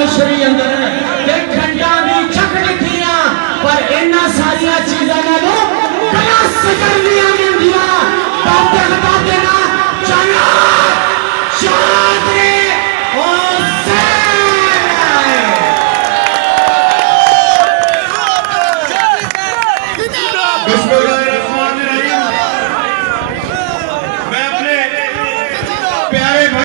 मिशरी अंदर ते खंडा भी छक दिखियां पर इन्ना सारिया चीज़ों नालों गला सजरनियां मिलदियां बातें बता देना चलो चादरे बिस्मिल्लाह